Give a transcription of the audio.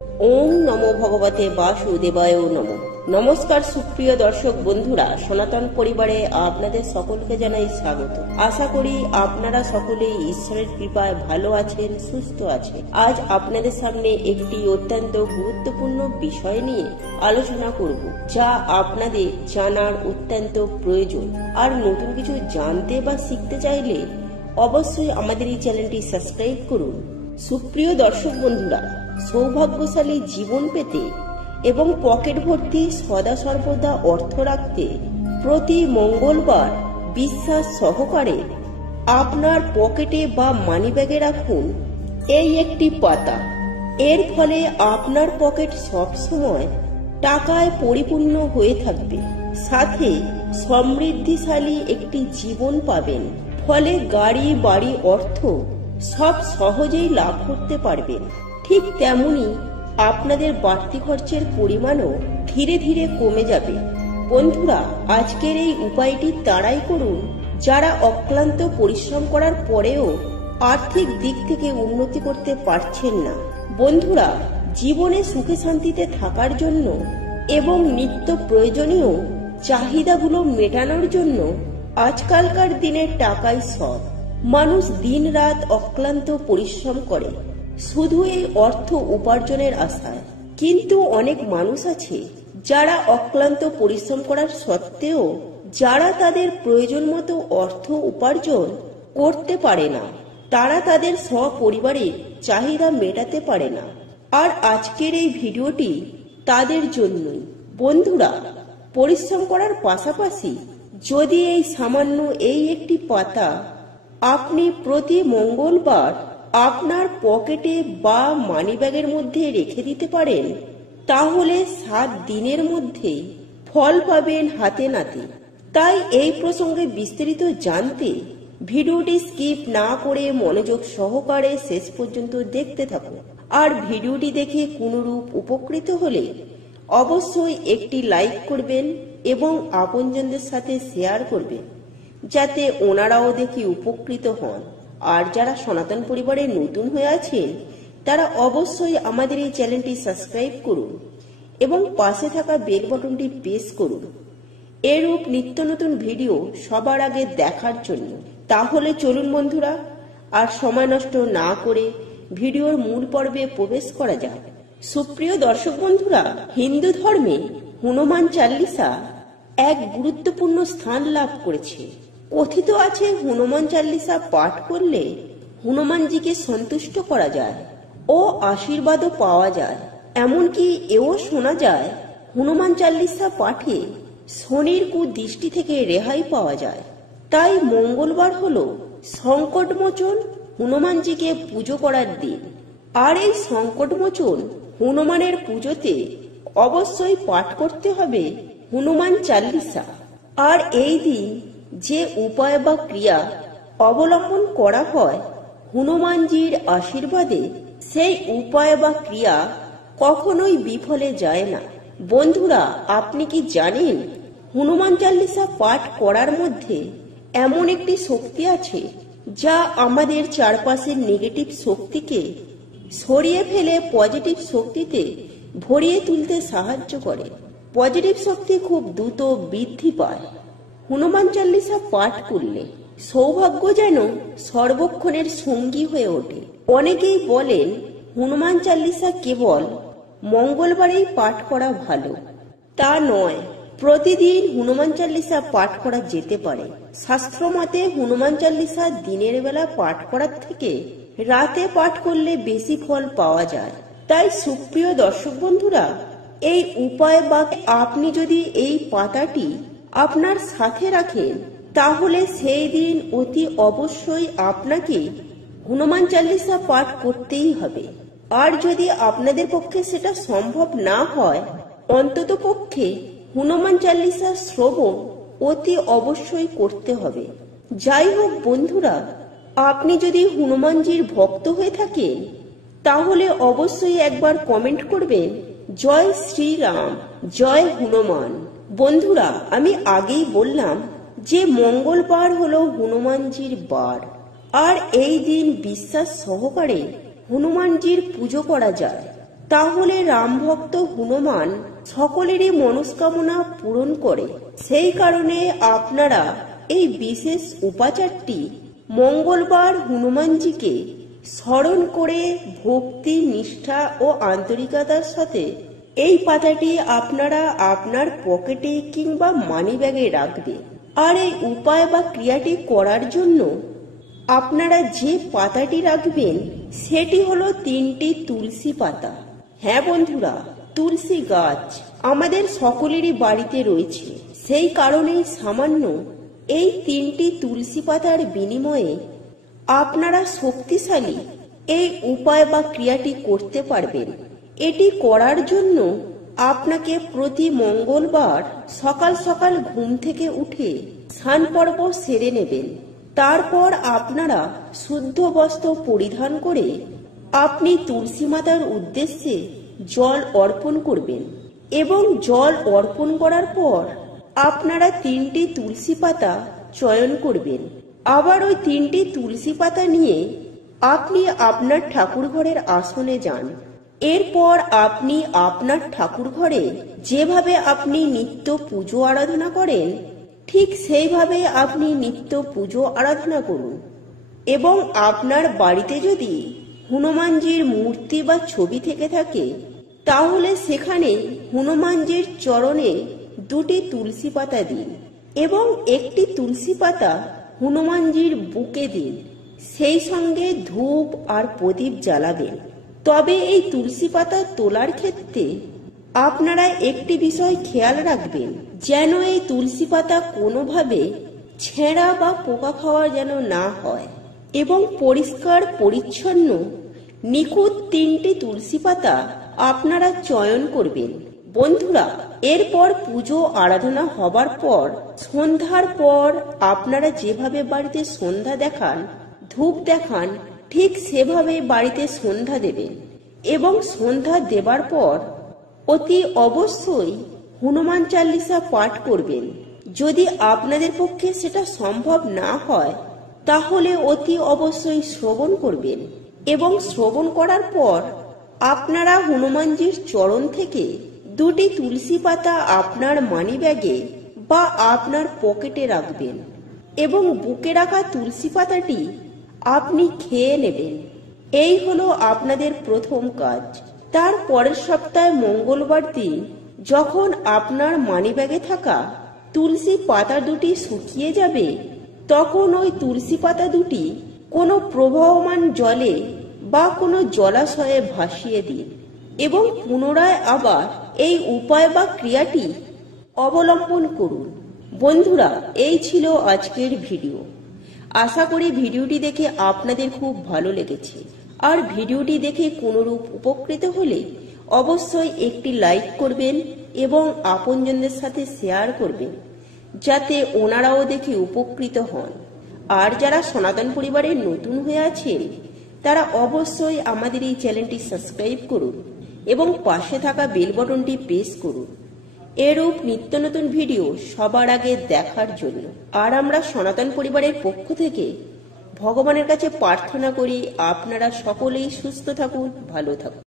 ওম নমো ভগবতে বাসুদেবায় নমো। নমস্কার সুপ্রিয় দর্শক বন্ধুরা, সনাতন পরিবারে আপনাদের সকলকে জানাই স্বাগত। আশা করি আপনারা সকলেই ঈশ্বরের কৃপায় ভালো আছেন, সুস্থ আছেন। আজ আপনাদের সামনে একটি অত্যন্ত গুরুত্বপূর্ণ বিষয় নিয়ে আলোচনা করব, যা আপনাদের জানার অত্যন্ত প্রয়োজন। আর নতুন কিছু জানতে বা শিখতে চাইলে অবশ্যই আমাদের এই চ্যানেলটি সাবস্ক্রাইব করুন। সুপ্রিয় দর্শক বন্ধুরা, সৌভাগ্যশালী জীবন পেতে এবং পকেট ভর্তি সদা সর্বদা অর্থ রাখতে প্রতি মঙ্গলবার বিশ্বাস সহকারে আপনার পকেটে বা মানিব্যাগে রাখুন এই একটি পাতা। এর ফলে আপনার পকেট সবসময় টাকায় পরিপূর্ণ হয়ে থাকবে, সাথে সমৃদ্ধিশালী একটি জীবন পাবেন। ফলে গাড়ি, বাড়ি, অর্থ সব সহজেই লাভ করতে পারবেন। ঠিক তেমনি আপনাদের বাড়তি খরচের পরিমাণও ধীরে ধীরে কমে যাবে। বন্ধুরা, আজকের এই উপায়টি তারাই করুন যারা অক্লান্ত পরিশ্রম করার পরেও আর্থিক দিক থেকে উন্নতি করতে পারছেন না। বন্ধুরা, জীবনে সুখে শান্তিতে থাকার জন্য এবং নিত্য প্রয়োজনীয় চাহিদাগুলো মেটানোর জন্য আজকালকার দিনে টাকাই সব। মানুষ দিন রাত অক্লান্ত পরিশ্রম করে শুধু এই অর্থ উপার্জনের আশায়। কিন্তু অনেক মানুষ আছে যারা অক্লান্ত পরিশ্রম করার সত্ত্বেও যারা তাদের প্রয়োজন মতো অর্থ উপার্জন করতে পারে না, তারা তাদের সপরিবারের চাহিদা মেটাতে পারে না। আর আজকের এই ভিডিওটি তাদের জন্যই। বন্ধুরা, পরিশ্রম করার পাশাপাশি যদি এই সামান্য এই একটি পাতা আপনি প্রতি মঙ্গলবার আপনার পকেটে বা মানিব্যাগের মধ্যে রেখে দিতে পারেন, তাহলে 7 দিনের মধ্যে ফল পাবেন হাতে নাতে। তাই এই প্রসঙ্গে বিস্তারিত জানতে ভিডিওটি স্কিপ না করে মনোযোগ সহকারে শেষ পর্যন্ত দেখতে থাকুন। আর ভিডিওটি দেখে কোনরূপ উপকৃত হলে অবশ্যই একটি লাইক করবেন এবং আপনজনদের সাথে শেয়ার করবেন, যাতে ওনারাও দেখে উপকৃত হন। আর যারা সনাতন পরিবারে নতুন হয়ে আছেন, তারা অবশ্যই আমাদের এই চ্যানেলটি সাবস্ক্রাইব করুন এবং পাশে থাকা বেল বাটনটি প্রেস করুন এরূপ নিত্য নতুন ভিডিও সবার আগে দেখার জন্য। তাহলে চলুন বন্ধুরা, আর সময় নষ্ট না করে ভিডিওর মূল পর্বে প্রবেশ করা যাক। সুপ্রিয় দর্শক বন্ধুরা, হিন্দু ধর্মে হনুমান চাল্লিশা এক গুরুত্বপূর্ণ স্থান লাভ করেছে। কথিত আছে, হনুমান চাল্লিশা পাঠ করলে হনুমানজিকে সন্তুষ্ট করা যায় ও আশীর্বাদও পাওয়া যায়। এমনকি এও শোনা যায়, হনুমান চাল্লিশা পাঠে শনির কুদৃষ্টি থেকে রেহাই পাওয়া যায়। তাই মঙ্গলবার হলো সংকটমোচন হনুমানজিকে পুজো করার দিন। আর এই সংকটমোচন হনুমানের পুজোতে অবশ্যই পাঠ করতে হবে হনুমান চাল্লিশা। আর এই দিন যে উপায় বা ক্রিয়া অবলম্বন করা হয় হনুমানজির আশীর্বাদে, সেই উপায় বা ক্রিয়া কখনোই বিফলে যায় না। বন্ধুরা, আপনি কি জানেন, হনুমান চাল্লিশা পাঠ করার মধ্যে এমন একটি শক্তি আছে যা আমাদের চারপাশের নেগেটিভ শক্তিকে সরিয়ে ফেলে পজিটিভ শক্তিতে ভরিয়ে তুলতে সাহায্য করে। পজিটিভ শক্তি খুব দ্রুত বৃদ্ধি পায় হনুমান চাল্লিশা পাঠ করলে। সৌভাগ্য যেন সর্বক্ষণের সঙ্গী হয়ে ওঠে। অনেকেই বলেন হনুমান চাল্লিশা কেবল মঙ্গলবারেই পাঠ করা ভালো। তা নয়, প্রতিদিন হনুমান চাল্লিশা পাঠ করা যেতে পারে। শাস্ত্র মতে হনুমান চাল্লিশা দিনের বেলা পাঠ করার থেকে রাতে পাঠ করলে বেশি ফল পাওয়া যায়। তাই সুপ্রিয় দর্শক বন্ধুরা, এই উপায় বা আপনি যদি এই পাতাটি আপনার সাথে রাখেন, তাহলে সেই দিন অতি অবশ্যই আপনাকে হনুমান চাল্লিশা পাঠ করতেই হবে। আর যদি আপনাদের পক্ষে সেটা সম্ভব না হয়, অন্তত পক্ষে হনুমান চাল্লিশা শ্রবণ অতি অবশ্যই করতে হবে। যাই হোক বন্ধুরা, আপনি যদি হনুমানজির ভক্ত হয়ে থাকেন, তাহলে অবশ্যই একবার কমেন্ট করবেন, জয় শ্রীরাম, জয় হনুমান। বন্ধুরা, আমি আগেই বললাম যে মঙ্গলবার হলো হনুমানজির বার। আর এই দিন বিশ্বাস সহকারে হনুমানজির পুজো করা যায়। তাহলে রামভক্ত হনুমান সকলেরই মনস্কামনা পূরণ করে। সেই কারণে আপনারা এই বিশেষ উপাচারটি মঙ্গলবার হনুমানজিকে স্মরণ করে ভক্তি, নিষ্ঠা ও আন্তরিকতার সাথে এই পাতাটি আপনারা আপনার পকেটে কিংবা মানি ব্যাগে রাখবেন। আর এই উপায় বা ক্রিয়াটি করার জন্য আপনারা যে পাতাটি রাখবেন সেটি হলো 3টি তুলসী পাতা। হ্যাঁ বন্ধুরা, তুলসী গাছ আমাদের সকলেরই বাড়িতে রয়েছে। সেই কারণেই সামান্য এই 3টি তুলসী পাতার বিনিময়ে আপনারা শক্তিশালী এই উপায় বা ক্রিয়াটি করতে পারবেন। এটি করার জন্য আপনাকে প্রতি মঙ্গলবার সকাল সকাল ঘুম থেকে উঠে স্নান পর্ব সেরে নেবেন। তারপর আপনারা শুদ্ধ বস্ত্র পরিধান করে আপনি তুলসী মাতার উদ্দেশ্যে জল অর্পণ করবেন এবং জল অর্পণ করার পর আপনারা 3টি তুলসী পাতা চয়ন করবেন। আবার ওই 3টি তুলসী পাতা নিয়ে আপনি আপনার ঠাকুর ঘরের আসনে যান। এরপর আপনি আপনার ঠাকুর ঘরে যেভাবে আপনি নিত্য পুজো আরাধনা করেন ঠিক সেইভাবে আপনি নিত্য পুজো আরাধনা করুন। এবং আপনার বাড়িতে যদি হনুমানজির মূর্তি বা ছবি থেকে থাকে তাহলে সেখানে হনুমানজির চরণে 2টি তুলসী পাতা দিন এবং একটি তুলসী পাতা হনুমানজির বুকে দিন। সেই সঙ্গে ধূপ আর প্রদীপ জ্বালাবেন। তবে এই তুলসী পাতা তোলার ক্ষেত্রে আপনারা একটি বিষয় খেয়াল রাখবেন, যেন এই তুলসী পাতা কোনোভাবে ছেঁড়া বা পোকা খাওয়া যেন না হয় এবং পরিষ্কার পরিচ্ছন্ন নিখুঁত 3টি তুলসী পাতা আপনারা চয়ন করবেন। বন্ধুরা, এরপর পুজো আরাধনা হবার পর সন্ধ্যার পর আপনারা যেভাবে বাড়িতে সন্ধ্যা দেখান, ধূপ দেখান, ঠিক সেভাবে বাড়িতে সন্ধ্যা দেবেন এবং সন্ধ্যা দেবার পর অতি অবশ্যই হনুমান চালিসা পাঠ করবেন। যদি আপনাদের পক্ষে সেটা সম্ভব না হয় তাহলে অতি অবশ্যই শ্রবণ করবেন এবং শ্রবণ করার পর আপনারা হনুমানজির চরণ থেকে 2টি তুলসী পাতা আপনার মানি ব্যাগে বা আপনার পকেটে রাখবেন এবং বুকে রাখা তুলসী পাতাটি আপনি খেয়ে নেবেন। এই হলো আপনাদের প্রথম কাজ। তার পরের সপ্তাহে মঙ্গলবার দিন যখন আপনার মানি ব্যাগে থাকা তুলসী পাতা 2টি শুকিয়ে যাবে তখন ওই তুলসী পাতা 2টি কোনো প্রবাহমান জলে বা কোনো জলাশয়ে ভাসিয়ে দিন এবং পুনরায় আবার এই উপায় বা ক্রিয়াটি অবলম্বন করুন। বন্ধুরা, এই ছিল আজকের ভিডিও। আশা করি ভিডিওটি দেখে আপনাদের খুব ভালো লেগেছে। আর ভিডিওটি দেখে কোনোরূপ উপকৃত হলে অবশ্যই একটি লাইক করবেন এবং আপনজনদের সাথে শেয়ার করবেন যাতে ওনারাও দেখে উপকৃত হন। আর যারা সনাতন পরিবারে নতুন হয়ে আছেন তারা অবশ্যই আমাদের এই চ্যানেলটি সাবস্ক্রাইব করুন এবং পাশে থাকা বেল বাটনটি প্রেস করুন এরূপ নিত্য নতুন ভিডিও সবার আগে দেখার জন্য। আর আমরা সনাতন পরিবারের পক্ষ থেকে ভগবানের কাছে প্রার্থনা করি আপনারা সকলেই সুস্থ থাকুন, ভালো থাকুন।